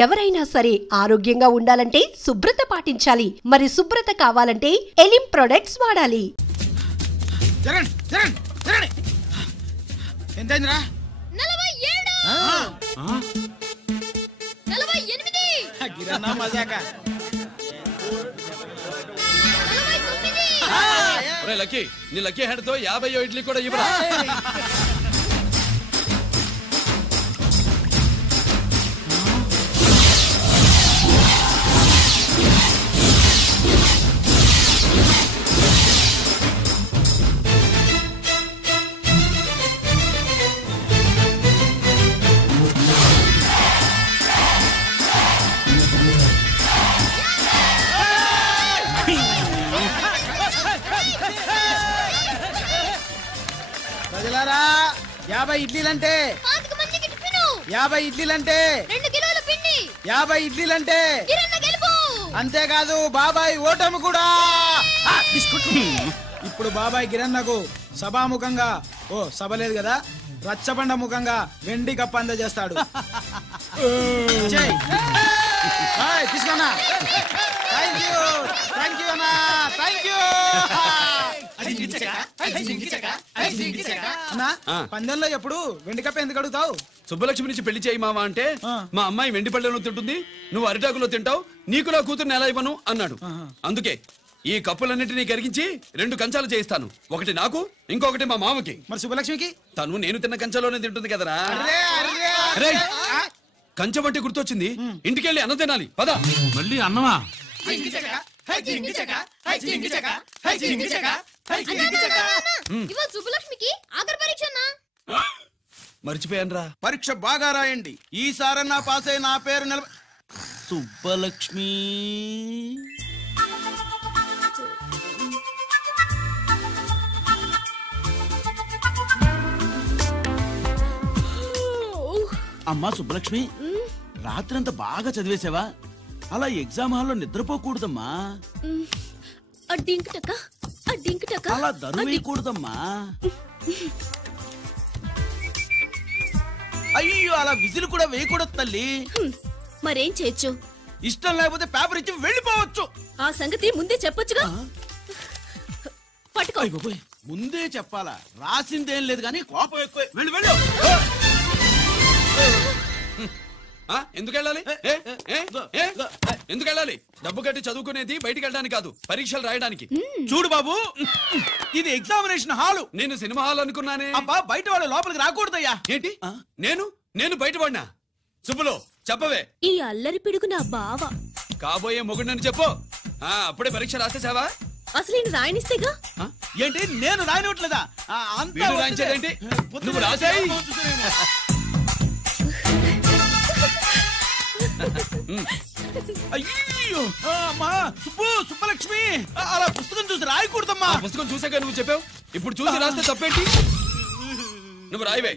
ఎవరైనా సరే ఆరోగ్యంగా ఉండాలంటే శుభ్రత పాటించాలి. మరి శుభ్రత కావాలంటే ఎలిం ప్రొడక్ట్స్ వాడాలి. ఎంతైందిరా? 47 గిరన్నా మజాక. లక్కీ నీ లక్కీ హ్యాండ్ తో 50 ఇడ్లీ కూడా ఇవ్వరా? ప్రజలారా 50 ఇడ్లీలంటే 50 ఇడ్లీలంటే 2 కిలోల పిండి 50 ఇడ్లీలంటే కిరణ్ గెలుపు. అంతేకాదు బాబాయ్ ఓటమి కూడా. ఇప్పుడు బాబాయ్ గిరన్నకు సభాముఖంగా సభ లేదు కదా, రచ్చబండ ముఖంగా వెండి కప్ప అందజేస్తాడు. తీసుకున్నా. థ్యాంక్ యూ అన్నా, థ్యాంక్ యూ. పందెంలో ఎప్పుడు వెండి కప్ప ఎందుకు అడుగుతావు? సుబ్బలక్ష్మి నుంచి పెళ్లి చేయి మావా అంటే మా అమ్మాయి వెండి పళ్ళెలో తింటుంది, నువ్వు అరిటాకులో తింటావు, నీకు నా కూతురు ఎలా ఇవ్వను అన్నాడు. అందుకే ఈ కప్పులన్నింటినీ కరిగించి 2 కంచాలు చేయిస్తాను. ఒకటి నాకు, ఇంకొకటి మా మామకి. మరి సుబ్బలక్ష్మికి? తను నేను తిన్న కంచాలోనే తింటుంది కదరా. కంచం అంటే గుర్తొచ్చింది, ఇంటికెళ్ళి అన్నం తినాలి పద. మళ్ళీ అన్నమా? సుబ్బలక్ష్మికి ఆఖరి పరీక్ష. మర్చిపోయాను రా. పరీక్ష బాగా రాయండి, ఈసారన్నా పాస్ అయి నా పేరు సుబ్బలక్ష్మి. అమ్మా సుబ్బలక్ష్మి, రాత్రంతా బాగా చదివేశావా? అలా ఎగ్జామ్ హాల్లో నిద్రపోకూడదమ్మా. అలా దరువేయకూడదమ్మా. అయ్యో అలా విజిల్ కూడా వేయకూడదు తల్లి. మరేం చేయొచ్చు? ఇష్టం లేకపోతే పేపర్ ఇచ్చి వెళ్ళిపోవచ్చు. ఆ సంగతి ముందే చెప్పొచ్చుగా. పట్టుకో. ముందే చెప్పాలా? రాసిందేం లేదు కానీ కోపం ఎక్కువ. వెళ్ళు వెళ్ళు. ఎందుకు వెళ్ళాలి? ఎందుకు వెళ్ళాలి? డబ్బు కట్టి చదువుకునేది బయటికి వెళ్ళడానికి కాదు, పరీక్షలు రాయడానికి. చూడు బాబు, ఇది ఎగ్జామినేషన్ హాలు. నేను సినిమా హాల్ అనుకున్నానే. అబ్బా, బయట వాళ్ళు లోపలికి రాకూడదయ్యా. ఏంటి? నేను బయటపడినా? సుబ్బులు చెప్పవే. ఈ అల్లరి పిడుగు నా బావ. కాబోయే మొగుడని చెప్పు. అప్పుడే పరీక్ష రాసేసావా? అసలు నేను రాయనిస్తేగా. ఏంటి నేను రాయనట్లేదా? రాయించేదేంటి? నువ్వు రాసాయి. అయ్యో అమ్మా, సుబ్బలక్ష్మి అలా పుస్తకం చూసి రాయకూడదమ్మా. పుస్తకం చూసాక నువ్వు చెప్పావు, ఇప్పుడు చూసి రాస్తే తప్పేంటి? నువ్వు రాయివే.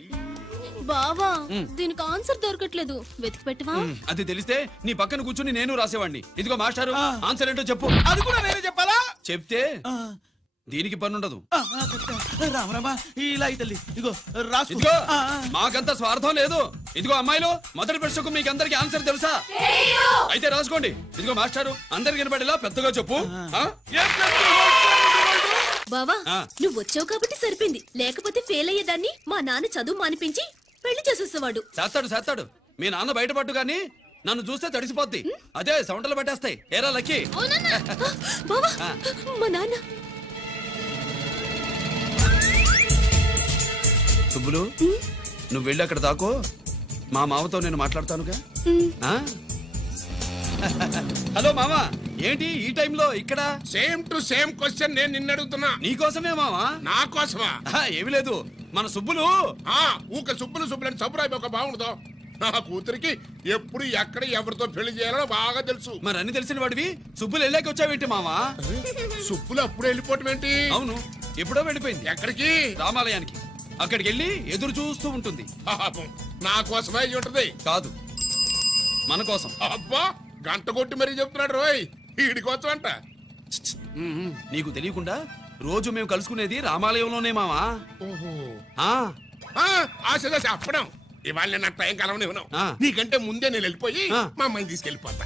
బావా, దీనికి ఆన్సర్ దొరకట్లేదు, వెతికి పెట్టవా? అది తెలిస్తే నీ పక్కన కూర్చుని నేను రాసేవాడిని. ఇదిగో మాస్టారు, ఆన్సర్ ఏంటో చెప్పు. అది కూడా నేనే చెప్పాలా? చెప్తే దీనికి పనుండదు. రామరామా, ఇలా తల్లి ఇదిగో రాసు. ఇదిగో మాకంత స్వార్థం లేదు. ఇదిగో అమ్మాయిలు, మొదటి ప్రశ్నకు మీకు అందరికి ఆన్సర్ తెలుసా? అయితే రాసుకోండి. ఇదిగో మాస్టారు, అందరికి వినపడేలా పెద్దగా చెప్పు. బావా, నువ్వు వచ్చావు కాబట్టి సరిపోయింది, లేకపోతే ఫెయిల్ అయ్యేదాన్ని. మా నాన్న చదువు మానిపించి పెళ్లి చేసేసేవాడు. చేస్తాడు. మీ నాన్న బయటపడ్డు గాని నన్ను చూస్తే తడిసిపోద్ది. అదే సౌంటలు పట్టేస్తాయి. ఏరా లక్కీ. బావా, మా నాన్న. సుబ్బులు, నువ్వు వెళ్ళి అక్కడ దాకో, మా మామతో నేను మాట్లాడతానుగా. హలో మామా, ఏంటి ఈ టైంలో ఇక్కడ? సేమ్ టు సేమ్ క్వశ్చన్ నేను నిన్ను అడుగుతున్నా. నీకోసమే మామా. నా కోసమా? ఏమి లేదు, మన సుబ్బులు ఊక సుబ్బులు అని సబ్బురాయి ఒక బాగుండదు. నా కూతురికి ఎప్పుడు ఎక్కడ ఎవరితో పెళ్లి చేయాలో బాగా తెలుసు. మరి అన్ని తెలిసిన వాడివి సుబ్బులు వెళ్ళాక వచ్చావేంటి మామా? సుబ్బులు అప్పుడు వెళ్ళిపోవటం ఏంటి? అవును, ఎప్పుడో వెళ్ళిపోయింది. ఎక్కడికి? రామాలయానికి. అక్కడికి వెళ్ళి ఎదురు చూస్తూ ఉంటుంది. నా కోసమే ఉంటది. కాదు, మన కోసం. అబ్బా, గంట కొట్టి మరీ చెప్తున్నాడు రోయ్, వీడి కోసం అంట. నీకు తెలియకుండా రోజు మేము కలుసుకునేది రామాలయంలోనే మావా. ఆశగా చెప్పడం ఇవాళ నేను నాకు టైం కాలం ఇవ్వను నీకంటే ముందే నేను వెళ్ళిపోయి మా అమ్మాయిని తీసుకెళ్ళిపోతా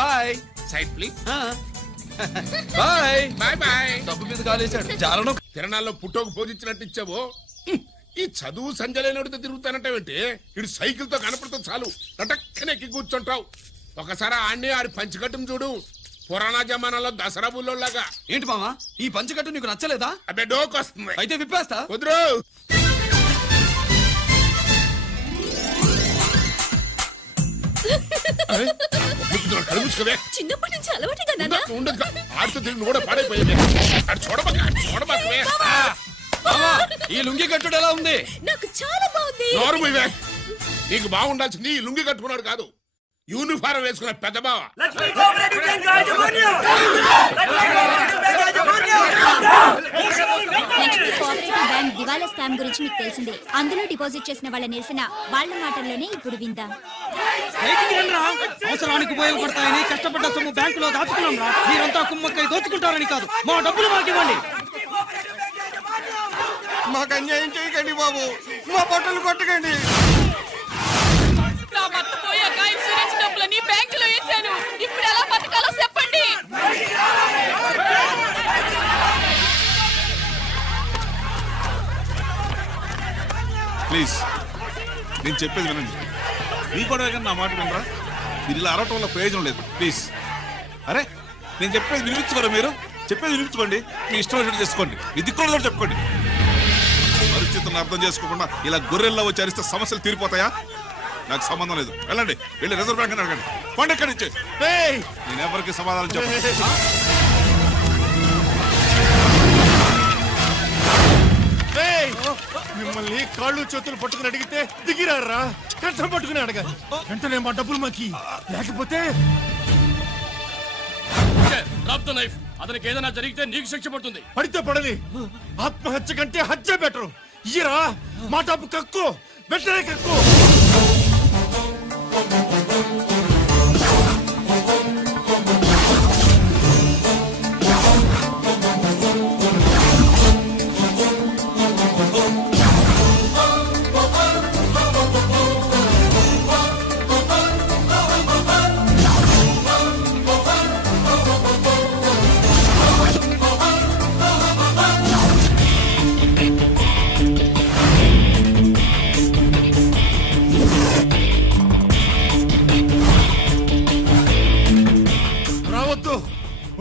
bye side please bye bye bye డబ్బు మీద కాలేశాడు జారణం తిరణాల్లో పుట్టోకు పోజించినట్టు ఇచ్చావు ఈ చదువు సంజలేనడితో తిరుగుతానంటావేంటి ఇటు సైకిల్ తో కనపడుతూ చాలు నటక్కనెక్కి కూర్చుంటావు ఒకసారి ఆడిని ఆడి పంచకట్టును చూడు పురాణ జమానాలో దసరా బుల్లోలాగా. ఏంటి మామా ఈ పంచకట్టు నీకు నచ్చలేదా? అబ్బే డోక్ వస్తుంది. అయితే విప్పేస్తా. కుదురు చిన్నప్పటి నుంచి అలవాటుగా నాన్న ఉండదు ఆడుతూ తిరిగి కూడా పాడైపోయింది. అది చూడబాకవే. ఈ లుంగి కట్టుడు ఎలా ఉంది? నాకు చాలా బాగుంది. నీకు బాగుండాల్సింది ఈ లుంగి కట్టుకున్నాడు కాదు, యూనిఫారం వేసుకున్న పెద్ద బావ. బ్యాంక్ దివాలా స్కామ్ గురించి మీకు తెలిసిందే. అందులో డిపాజిట్ చేసిన వాళ్ళ నిరసన వాళ్ళ మాటల్లోనే ఇప్పుడు విందాం. అవసరానికి ఉపయోగపడతాయని కష్టపడ్డ సొమ్ము బ్యాంకులో దాచుకున్నాం రా. మీరంతా కుమ్మక్కై దోచుకుంటారని కాదు, మా డబ్బులు మాకు ఇవ్వండి. మాకు అన్యాయం చేయకండి బాబు, మా బట్టలు కొట్టకండి. నా భర్త పోయాక ఇన్సూరెన్స్ డబ్బులని బ్యాంకులో వేశాను. ఇప్పుడు ఎలా బతకాలో చెప్పండి. ప్లీజ్ నేను చెప్పేది వినండి. మీ కూడా నా మాట వినరా? మీరు ఇలా అరవటం వల్ల ప్రయోజనం లేదు. ప్లీజ్ అరే నేను చెప్పేది వినిపించుకోరా? మీరు చెప్పేది వినిపించుకోండి, మీ ఇష్టం వచ్చినట్టు చేసుకోండి. మీ దిక్కులో చెప్పుకోండి. పరిస్థితులను అర్థం చేసుకోకుండా ఇలా గొర్రెల్లో వచ్చి అరిస్తే సమస్యలు తీరిపోతాయా? నాకు సంబంధం లేదు. వెళ్ళండి, వెళ్ళి రిజర్వ్ బ్యాంక్ అని అడగండి. పండి ఎక్కడి నుంచి. నేను ఎవరికి సమాధానం చెప్పను. మిమ్మల్ని కాళ్ళు చేతులు పట్టుకుని అడిగితే దిగిరారా? కష్టం పట్టుకుని అడగాలి. వెంటనే మా డబ్బులు మాకి, లేకపోతే అతనికి ఏదైనా జరిగితే నీకు శిక్ష పడుతుంది. పడితే పడని, ఆత్మహత్య కంటే హత్య బెటరు. ఇయ్యరా మా డబ్బు, కక్కు, వెంటనే కక్కు.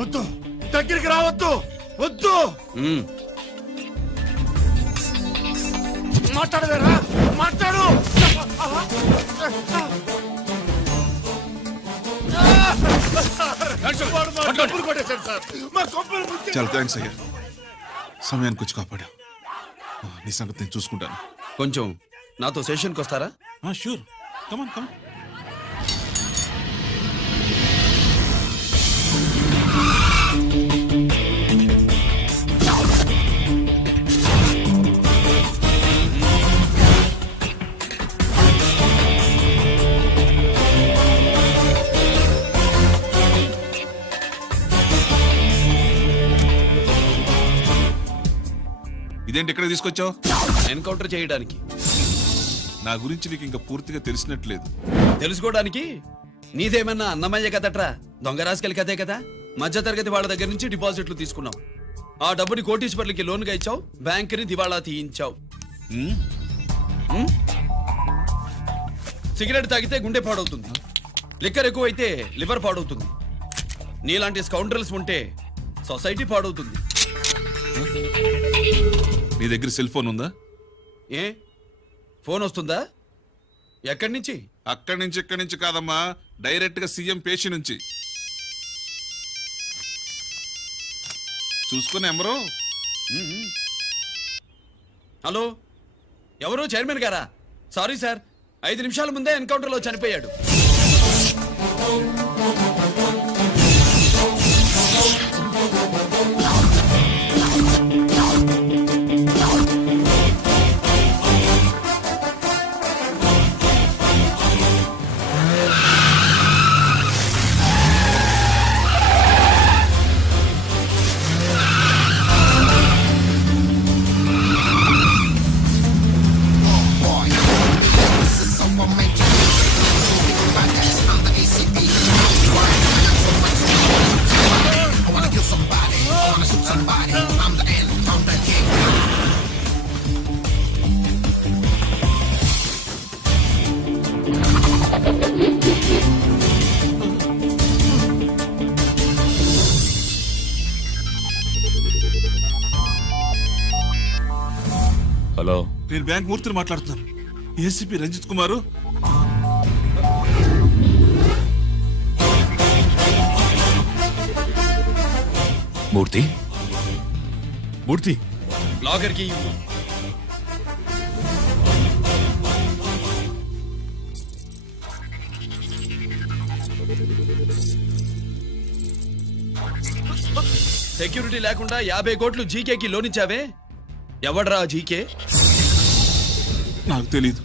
వద్దు, దగ్గరికి రావద్దు, వద్దు. మాట్లాడవేరా? మాట్లాడు. చాలా థ్యాంక్స్ అయ్యా, సమయానికి వచ్చి కాపాడా. నీ సంగతి నేను చూసుకుంటాను. కొంచెం నాతో సెషన్కి వస్తారా? షూర్, కమాన్ కమాన్. ఇదేంటి ఇక్కడ తీసుకొచ్చావు? ఎన్కౌంటర్ చేయడానికి. నా గురించి నీకు ఇంకా పూర్తిగా తెలిసినట్లేదు. తెలుసుకోవడానికి నీదేమన్నా అన్నమయ్య కదట్రా, దొంగరాసుకెళ్ళి కదే కదా. మధ్య తరగతి వాళ్ళ దగ్గర నుంచి డిపాజిట్లు తీసుకున్నావు. ఆ డబ్బుని కోటీశ్వర్లకి లోన్గా ఇచ్చావు, బ్యాంకుని దివాళా తీయించావు. సిగరెట్ తాగితే గుండె పాడవుతుంది, లిక్కర్ ఎక్కువైతే లివర్ పాడవుతుంది. నీలాంటి స్కౌండ్రల్స్ ఉంటే సొసైటీ పాడవుతుంది. నీ దగ్గర సెల్ ఫోన్ ఉందా? ఏ ఫోన్ వస్తుందా? ఎక్కడి నుంచి? అక్కడి నుంచి ఇక్కడి నుంచి కాదమ్మా, డైరెక్ట్ గా సీఎం పేషి నుంచి. చూసుకుని ఎవరు? హలో, ఎవరు? చైర్మన్ గారా? సారీ సార్, 5 నిమిషాల ముందే ఎన్కౌంటర్లో చనిపోయాడు. నేను బ్యాంక్ మూర్తిని మాట్లాడుతున్నాను. ఏసీపీ రంజిత్ కుమారు. మూర్తి మూర్తి లాకర్ కి సెక్యూరిటీ లేకుండా 50 కోట్లు జీకేకి లోన్ ఇచ్చావే, ఎవడ్రా జీకే? నాకు తెలీదు.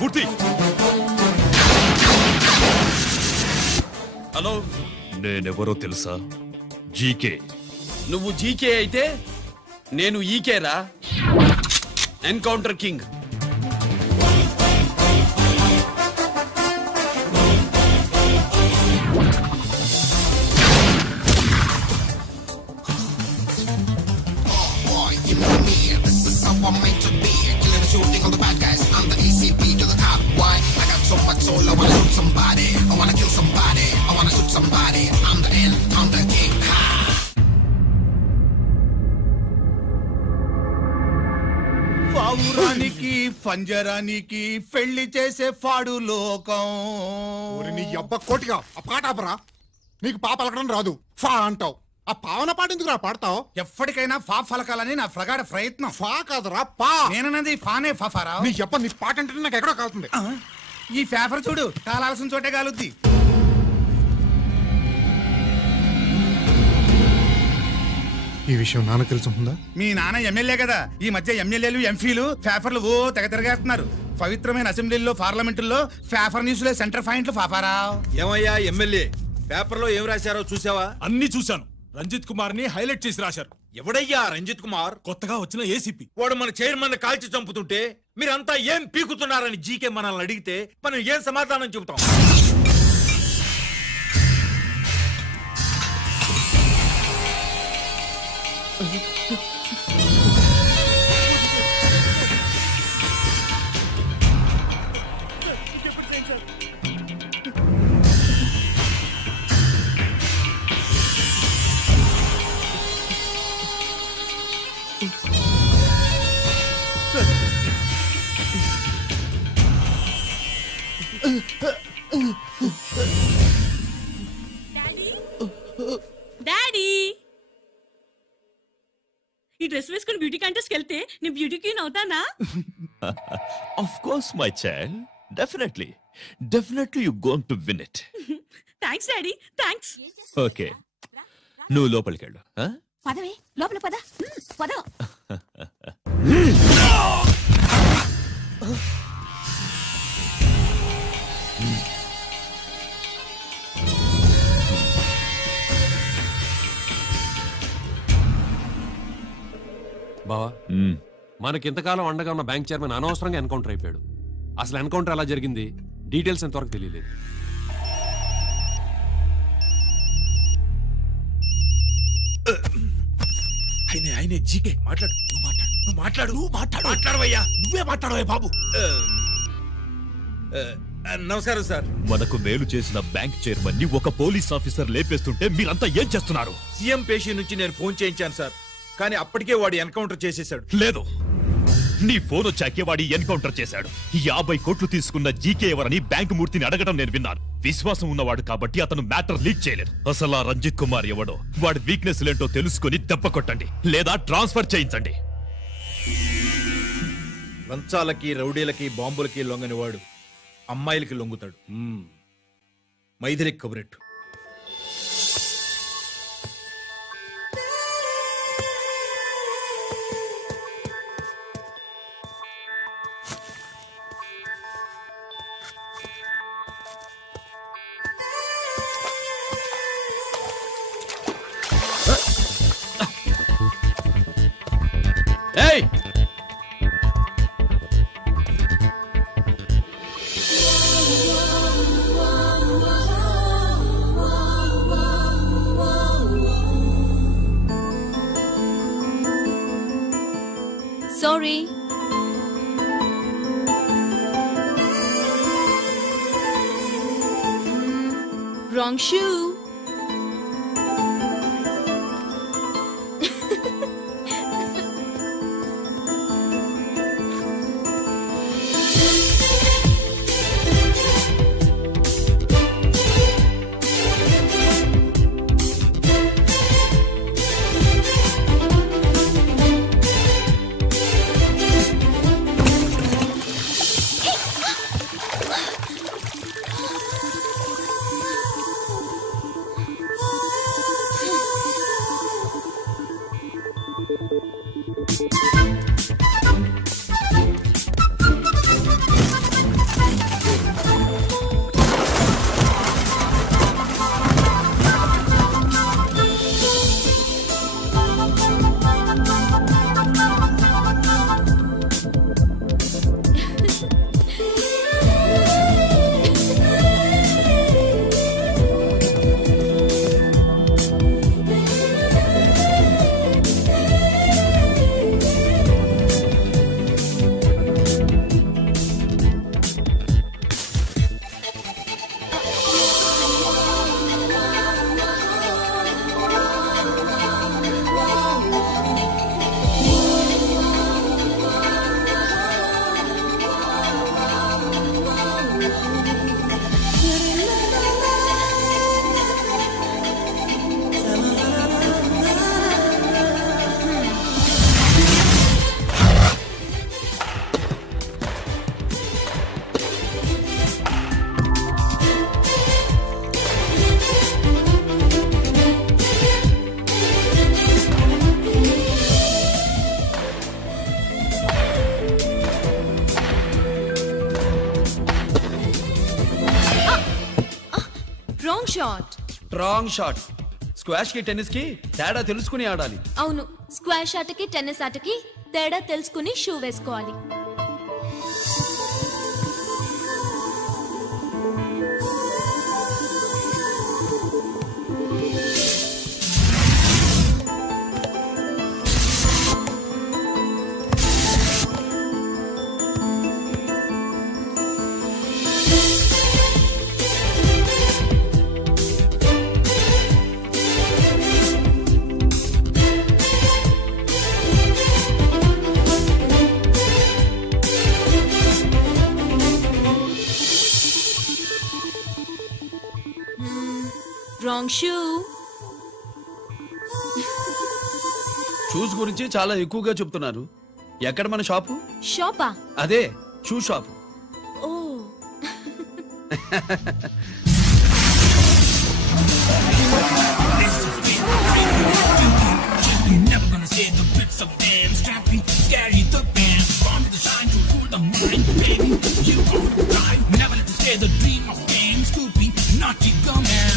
మూర్తి హలో, నేనెవరో తెలుసా? జీకే. నువ్వు జీకే అయితే నేను ఈకేరా, ఎన్కౌంటర్ కింగ్. పావురానికి పంజరానికి పెళ్లి చేసే ఫాడు లోకం. నీ అబ్బ కోటిగా ఆ పాట ఆపరా. నీకు పా పలకడం రాదు, ఫా అంటావు. ఆ పావన పాట ఎందుకు రా పాడతావు? ఎప్పటికైనా ఫా ఫలకాలని నా ప్రగాఢ ప్రయత్నం. ఫా కాదురా పా. నేనన్నది ఫానే ఫాఫారా. నీ చెప్ప నీ పాట అంటే నాకు ఎక్కడో కాలుతుంది. ఈ పేపర్ చూడు, కాలాల్సిన చోటే కాలుద్ది. ఈ విషయం నాన్న తెలుసుందా? మీ నాన్న ఎమ్మెల్యే కదా. ఈ మధ్య ఎమ్మెల్యేలు ఎంపీలు పేపర్లు ఓ తెగ తిరగేస్తున్నారు. పవిత్రమైన అసెంబ్లీలో పార్లమెంటుల్లో పేపర్ న్యూస్ లో సెంటర్ పాయింట్లు ఫాఫారా. ఏమయ్యా ఎమ్మెల్యే, పేపర్లో ఏం రాశారో చూసావా? అన్ని చూశాను. రంజిత్ కుమార్ ని హైలైట్ చేసి రాశారు. ఎవడయ్యా రంజిత్ కుమార్? కొత్తగా వచ్చిన ఏసీపీ. వాడు మన చైర్మన్ కాల్చి చంపుతుంటే మీరంతా ఏం పీకుతున్నారని జీకే మనల్ని అడిగితే మనం ఏం సమాధానం చెబుతాం? డాడీ, ఈ డ్రెస్ వేసుకుని బ్యూటీ కాంటెస్ట్ వెళ్తే నీ బ్యూటీ క్వీన్ అవుతానా? Of course my child, definitely you going to win it. Thanks daddy, thanks. Okay, నువ్వు లోపలికి వెళ్ళు. పదవే లోపల పద పద. బావా, మనకింతకాలం అండగా ఉన్న బ్యాంక్ చైర్మన్ అనవసరంగా ఎన్కౌంటర్ అయిపోయాడు. అసలు ఎన్కౌంటర్ ఎలా జరిగింది డీటెయిల్స్ ఎంతవరకు తెలియలేదు. ఆయనే జీకే. మాట్లాడు, మాట్లాడవయ్యా. నువ్వే మాట్లాడవయ్యా బాబు. నమస్కారం సార్. మనకు మేలు చేసిన బ్యాంక్ చైర్మన్ ని ఒక పోలీస్ ఆఫీసర్ లేపేస్తుంటే మీరంతా ఏం చేస్తున్నారు? సీఎం పేషి నుంచి నేను ఫోన్ చేయించాను సార్, కానీ అప్పటికే వాడు ఎన్కౌంటర్ చేసేశాడు. లేదు, నీ ఫోన్ వచ్చాకే వాడి ఎన్కౌంటర్ చేశాడు. 50 కోట్లు తీసుకున్న జీకే ఎవరని బ్యాంక్ మూర్తిని అడగడం నేను విన్నాను. విశ్వాసం ఉన్నవాడు కాబట్టి అతను మ్యాటర్ లీక్ చేయలేదు. అసలు ఆ రంజిత్ కుమార్ ఎవడో, వాడి వీక్నెస్ లేంటో తెలుసుకుని దెబ్బ కొట్టండి, లేదా ట్రాన్స్ఫర్ చేయించండి. లంచాలకి, రౌడీలకి, బాంబులకి లొంగని వాడు అమ్మాయిలకి లొంగుతాడు. మైథిలికి కబురెట్టు. ఏయ్, sorry. Wrong shoe. Wrong shot. Wrong shot. Squash కి టెన్నిస్ కి తేడా తెలుసుకుని ఆడాలి. అవును, స్క్వాష్ ఆటకి టెన్నిస్ ఆటకి తేడా తెలుసుకుని షూ వేసుకోవాలి. Wrong shoe. షూస్ గురించి చాలా ఎక్కువగా చెప్తున్నారు. ఎక్కడ మన షాపు? షాపా? అదే shoe shop. Oh Never gonna say the bits of them. Strappy, scary, the band. Bomb the shine to cool the mind, baby. You are right. Never let the stay the dream of fame. Scoopy, naughty gum man.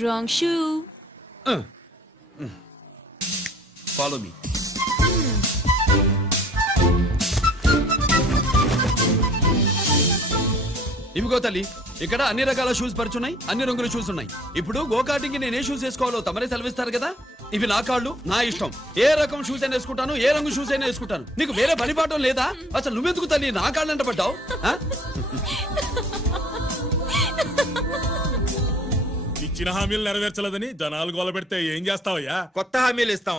Wrong shoe. Follow me. ఇవిగో తల్లి, ఇక్కడ అన్ని రకాల shoes పరుచున్నాయి, అన్ని రంగుల shoes ఉన్నాయి. ఇప్పుడు go-karting కి నేనే షూస్ వేసుకోవాలో తమరే సెలవిస్తారు కదా. ఇవి నా కాళ్ళు, నా ఇష్టం. ఏ రకం షూస్ అయినా వేసుకుంటాను, ఏ రంగు షూస్ అయినా వేసుకుంటాను. నీకు వేరే పనిపాఠం లేదా? అసలు నువ్వెందుకు తల్లి నా కాళ్ళు అంట పడ్డావు? ఇచ్చిన హామీలు నెరవేర్చలేదని జనాలు గోల పెడితే ఏం చేస్తావయ్యా? కొత్త హామీలు ఇస్తాం.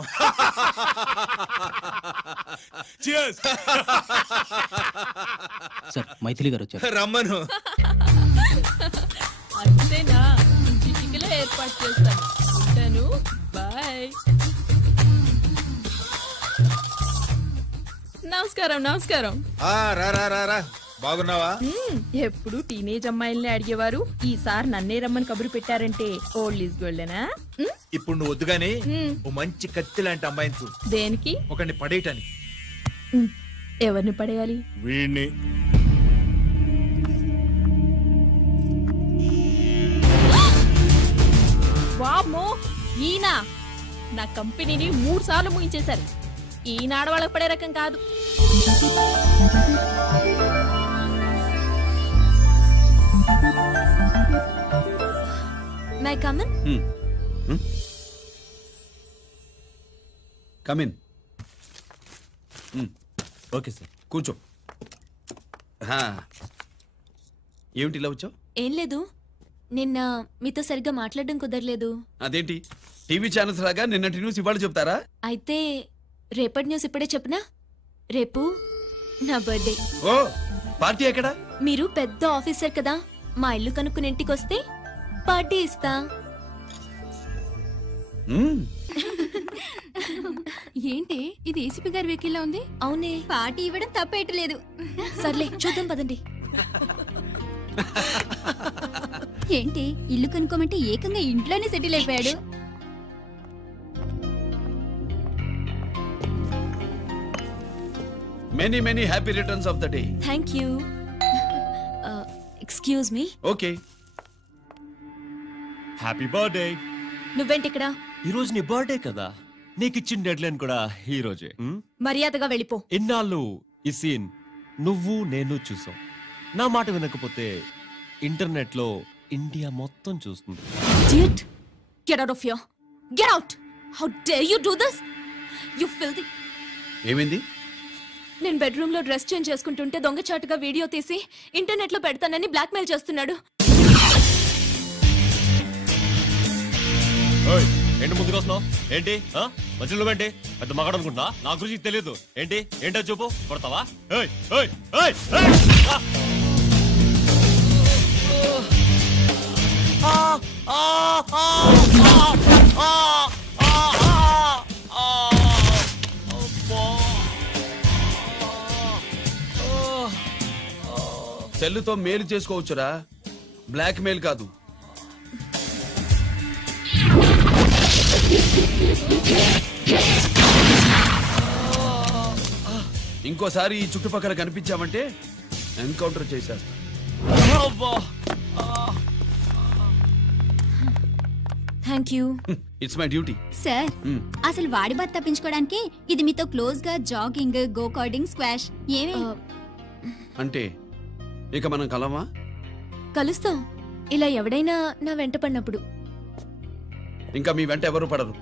సార్ మైథిలి గారు వచ్చారు. రమ్మను. అంతేనా? చిటికలో ఏర్పాటు చేస్తాను. ఉంటాను. బాయ్. నమస్కారం. నమస్కారం. రా. బాగున్నావా? ఎప్పుడు టీనేజ్ అమ్మాయిల్ని అడిగేవారు, ఈసారి నన్నే రమ్మని కబురు పెట్టారంటే ఓల్డ్ ఈజ్ గోల్డెనా? ఇప్పుడు నువ్వు వద్దుగానే ఓ మంచి కత్తి లాంటి అమ్మాయిని చూడు. దేనికి? ఒకరిని పడేయటానికి. ఎవరిని పడేయాలి? వీణ్ణి. వామ్మో, ఈయన నా కంపెనీని 3 సార్లు ముగించేశారు. ఈయన ఆడవాళ్ళకి పడే రకం కాదు. May I come in? Come in. Okay sir. కూర్చో. ఏమిటి ఇలా వచ్చావు? ఏం లేదు, నిన్న మీతో సరిగ్గా మాట్లాడడం కుదరలేదు. అదేంటి, టీవీ ఛానల్స్ లాగా నిన్నటి న్యూస్ ఇవాళ చెప్తారా? అయితే రేపటి న్యూస్ ఇప్పుడే చెప్పనా? రేపు నా బర్త్డే. ఓ, పార్టీ ఎక్కడా? మీరు పెద్ద ఆఫీసర్ కదా, మా ఇల్లు కనుక్కుని ఇంటికి వస్తే పార్టీ ఇస్తా. ఏంటి ఇది ఏసీపీ గారి వెహికల్లా ఉంది? అవునే, పార్టీ ఇవ్వడం తప్పేయట్లేదు. సర్లే చూద్దాం పదండి. ఏంటి ఇల్లు కనుక్కోమంటే ఏకంగా ఇంట్లోనే సెటిల్ అయిపోయాడు. Many many happy returns of the day. Thank you. Excuse me. Okay. Happy birthday. నువ్వేంటి ఇక్కడ? ఈ రోజు నీ బర్త్డే కదా, నీకు ఇచ్చిన డెడ్ లైన్ కూడా ఈ రోజే. మర్యాదగా వెళ్ళిపో. ఇన్నాళ్ళు ఈ సీన్ నువ్వు నేను చూసాం. నా మాట వినకపోతే ఇంటర్నెట్ లో ఇండియా మొత్తం చూస్తుంది. Idiot! Get out of here. Get out! How dare you do this? You filthy. ఏమైంది? నేను బెడ్రూమ్ లో డ్రెస్ చేంజ్ చేసుకుంటుంటే దొంగచాటుగా వీడియో తీసి ఇంటర్నెట్ లో పెడతానని బ్లాక్మెయిల్ చేస్తున్నాడు. ఏంటి ముందుకు వస్తున్నావు? ఏంటి మధ్యలో ఏంటి? పెద్ద మగాడు అనుకుంటున్నా? నా గురించి తెలియదు ఏంటి? ఏంటో చూపు, కొడతావా? పెళ్లితో మేలు చేసుకోవచ్చురా, బ్లాక్ మెయిల్ కాదు. ఇంకోసారి ఈ చుట్టుపక్కల కనిపించామంటే ఎన్కౌంటర్ చేసేస్తా. Thank you. It's my duty. Sir అసలు వాడి బాధ తప్పించుకోవడానికి ఇది మీతో క్లోజ్ గా జాగింగ్, గో కార్డింగ్, స్క్వాష్ ఏమే అంటే ఇక మనం కలవా? కలుస్తాం, ఇలా ఎవడైనా నా వెంట పడినప్పుడు. ఇంకా మీ వెంట ఎవరు పడరు.